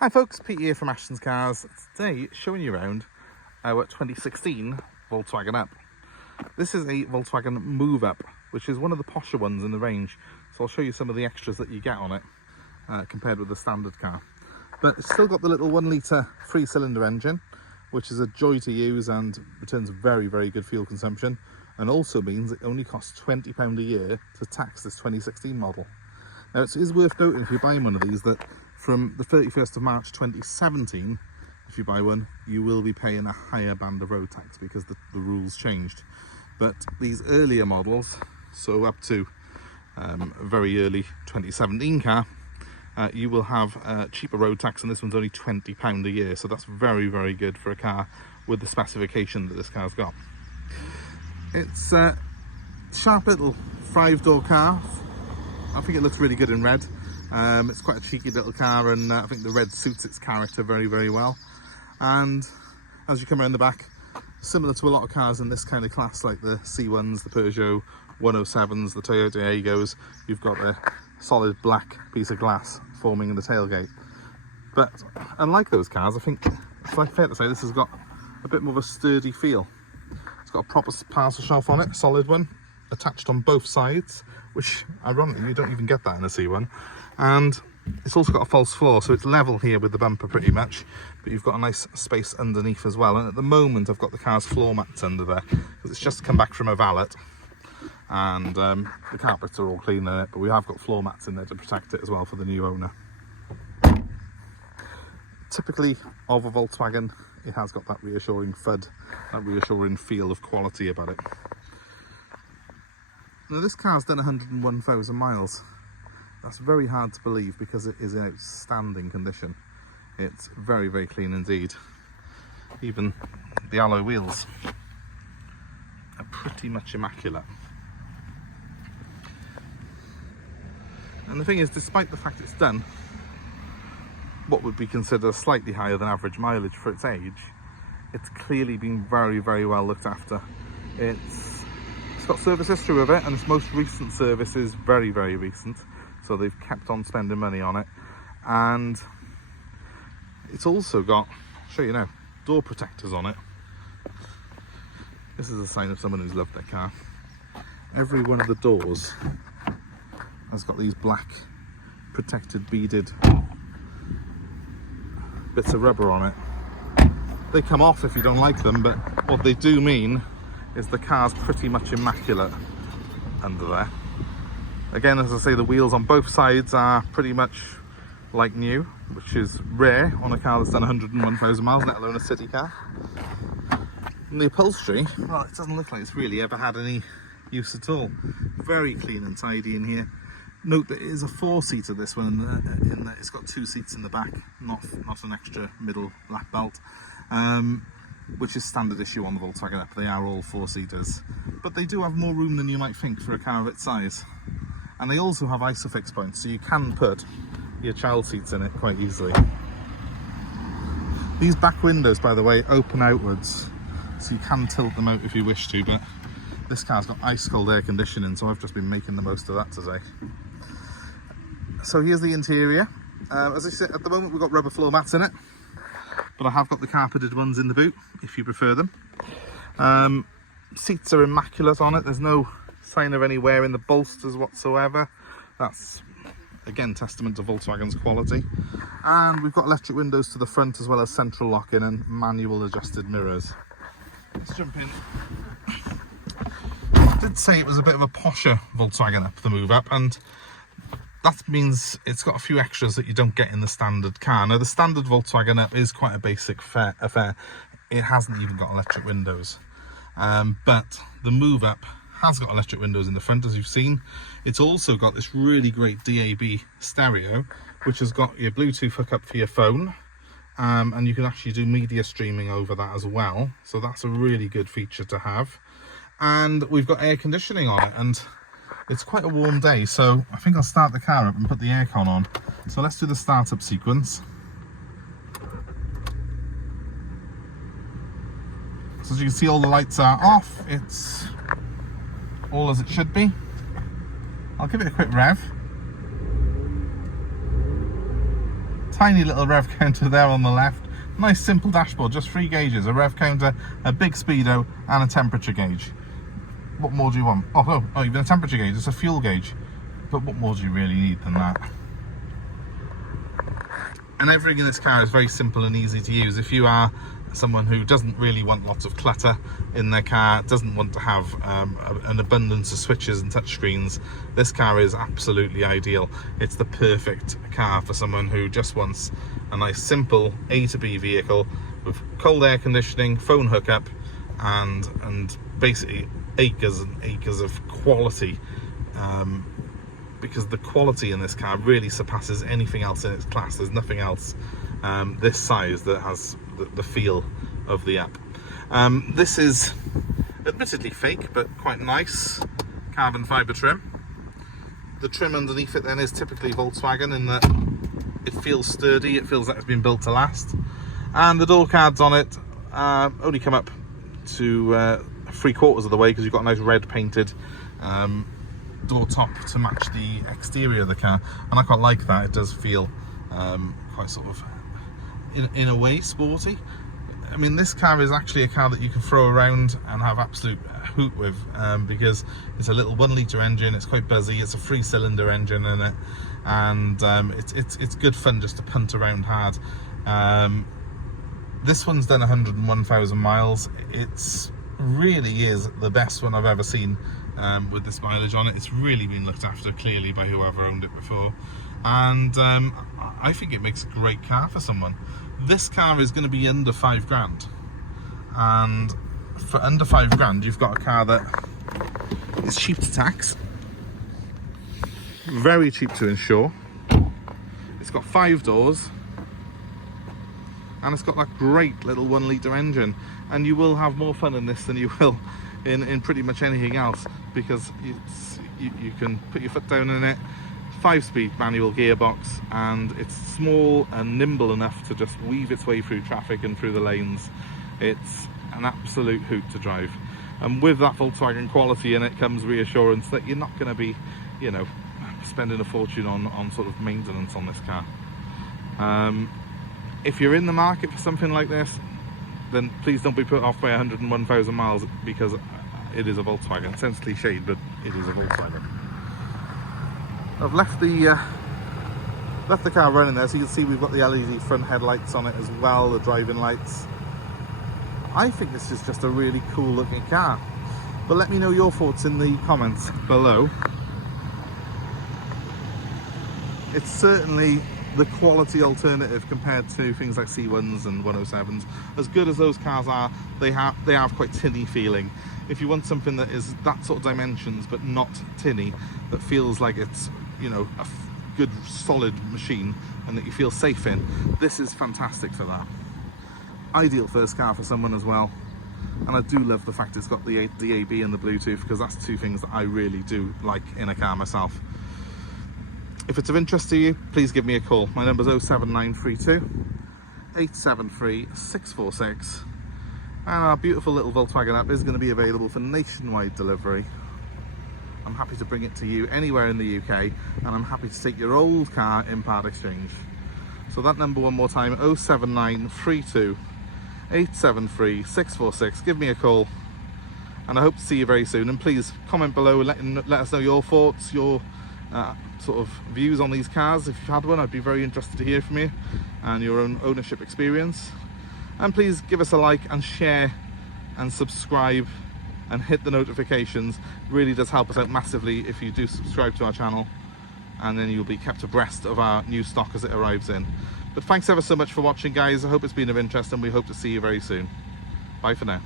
Hi folks, Pete here from Ashton's Cars. Today showing you around our 2016 Volkswagen Up. This is a Volkswagen Move Up, which is one of the posher ones in the range. So I'll show you some of the extras that you get on it compared with the standard car. But it's still got the little 1 litre 3-cylinder engine, which is a joy to use and returns very, very good fuel consumption. And also means it only costs £20 a year to tax this 2016 model. Now it is worth noting if you're buying one of these that from the 31st of March 2017, if you buy one, you will be paying a higher band of road tax because the rules changed. But these earlier models, so up to a very early 2017 car, you will have cheaper road tax, and this one's only £20 a year. So that's very, very good for a car with the specification that this car's got. It's a sharp little 5-door car. I think it looks really good in red. It's quite a cheeky little car, and I think the red suits its character very, very well. And as you come around the back, similar to a lot of cars in this kind of class, like the C1s, the Peugeot 107s, the Toyota Aygos, you've got a solid black piece of glass forming in the tailgate. But unlike those cars, I think it's like fair to say this has got a bit more of a sturdy feel. It's got a proper parcel shelf on it, a solid one, attached on both sides, which ironically you don't even get that in a C1. And it's also got a false floor, so it's level here with the bumper pretty much, but you've got a nice space underneath as well. And at the moment I've got the car's floor mats under there because it's just come back from a valet, and the carpets are all clean in it, but we have got floor mats in there to protect it as well for the new owner. Typically of a Volkswagen, it has got that reassuring thud, that reassuring feel of quality about it. Now this car's done 101,000 miles. That's very hard to believe because it is in outstanding condition. It's very, very clean indeed. Even the alloy wheels are pretty much immaculate. And the thing is, despite the fact it's done what would be considered slightly higher than average mileage for its age, it's clearly been very, very well looked after. It's got service history with it, and its most recent service is very, very recent. So they've kept on spending money on it. And it's also got, I'll show you now, door protectors on it. This is a sign of someone who's loved their car. Every one of the doors has got these black protected beaded bits of rubber on it. They come off if you don't like them, but what they do mean is the car's pretty much immaculate under there. Again, as I say, the wheels on both sides are pretty much like new, which is rare on a car that's done 101,000 miles, let alone a city car. And the upholstery, well, it doesn't look like it's really ever had any use at all. Very clean and tidy in here. Note that it is a 4-seater, this one, in that it's got 2 seats in the back, not an extra middle black belt, which is standard issue on the Volkswagen Up. They are all 4-seaters, but they do have more room than you might think for a car of its size. And they also have ISOFIX points, so you can put your child seats in it quite easily. These back windows, by the way, open outwards, so you can tilt them out if you wish to, but this car's got ice cold air conditioning, so I've just been making the most of that today. So here's the interior. As I said, at the moment we've got rubber floor mats in it, but I have got the carpeted ones in the boot if you prefer them. Seats are immaculate on it. There's no sign of any wear in the bolsters whatsoever. That's again testament to Volkswagen's quality. And we've got electric windows to the front, as well as central lock-in and manual adjusted mirrors. Let's jump in. I did say it was a bit of a posher Volkswagen Up, the Move Up, and that means it's got a few extras that you don't get in the standard car. Now the standard Volkswagen Up is quite a basic affair. It hasn't even got electric windows, but the Move Up has got electric windows in the front, as you've seen. It's also got this really great DAB stereo, which has got your Bluetooth hookup for your phone, and you can actually do media streaming over that as well, so that's a really good feature to have. And we've got air conditioning on it, and it's quite a warm day, so I think I'll start the car up and put the aircon on. So let's do the startup sequence. So as you can see, all the lights are off. It's all as it should be. I'll give it a quick rev. Tiny little rev counter there on the left. Nice simple dashboard, just 3 gauges, a rev counter, a big speedo and a temperature gauge. What more do you want? Oh, even a temperature gauge, it's a fuel gauge. But what more do you really need than that? And everything in this car is very simple and easy to use. If you are someone who doesn't really want lots of clutter in their car, doesn't want to have an abundance of switches and touchscreens, this car is absolutely ideal. It's the perfect car for someone who just wants a nice simple A to B vehicle with cold air conditioning, phone hookup, and basically acres and acres of quality, because the quality in this car really surpasses anything else in its class. There's nothing else this size that has the feel of the Up. This is admittedly fake, but quite nice carbon fibre trim. The trim underneath it then is typically Volkswagen in that it feels sturdy, it feels like it's been built to last. And the door cards on it only come up to 3/4 of the way, because you've got a nice red painted door top to match the exterior of the car, and I quite like that. It does feel quite sort of in a way sporty. I mean, this car is actually a car that you can throw around and have absolute hoot with, because it's a little 1 litre engine, it's quite buzzy, it's a 3-cylinder engine in it, and it's good fun just to punt around hard. This one's done 101,000 miles. It's really is the best one I've ever seen with this mileage on it. It's really been looked after clearly by whoever owned it before, and I think it makes a great car for someone. This car is going to be under 5 grand, and for under 5 grand you've got a car that is cheap to tax, very cheap to insure, it's got 5 doors, and it's got that great little 1 litre engine, and you will have more fun in this than you will in pretty much anything else, because you can put your foot down in it. 5-speed manual gearbox, and it's small and nimble enough to just weave its way through traffic and through the lanes. It's an absolute hoot to drive, and with that Volkswagen quality in it comes reassurance that you're not going to be, you know, spending a fortune on sort of maintenance on this car. If you're in the market for something like this, then please don't be put off by 101,000 miles, because it is a Volkswagen. It sounds cliched, but it is a Volkswagen. I've left the car running there, so you can see we've got the LED front headlights on it as well, the driving lights. I think this is just a really cool looking car, but let me know your thoughts in the comments below. It's certainly the quality alternative compared to things like C1s and 107s. As good as those cars are, they have quite tinny feeling. If you want something that is that sort of dimensions but not tinny, that feels like it's, you know, a good solid machine and that you feel safe in, this is fantastic for that. Ideal first car for someone as well. And I do love the fact it's got the DAB and the Bluetooth, because that's 2 things that I really do like in a car myself. If it's of interest to you, please give me a call. My number's 07932 873 646, and our beautiful little Volkswagen Up is going to be available for nationwide delivery. I'm happy to bring it to you anywhere in the UK, and I'm happy to take your old car in part exchange. So that number one more time, 07932 873 646. Give me a call, and I hope to see you very soon. And please comment below and let us know your thoughts, your sort of views on these cars. If you've had one, I'd be very interested to hear from you and your own ownership experience. And please give us a like and share and subscribe and hit the notifications. It really does help us out massively if you do subscribe to our channel, and then you'll be kept abreast of our new stock as it arrives in. But thanks ever so much for watching, guys. I hope it's been of interest, and we hope to see you very soon. Bye for now.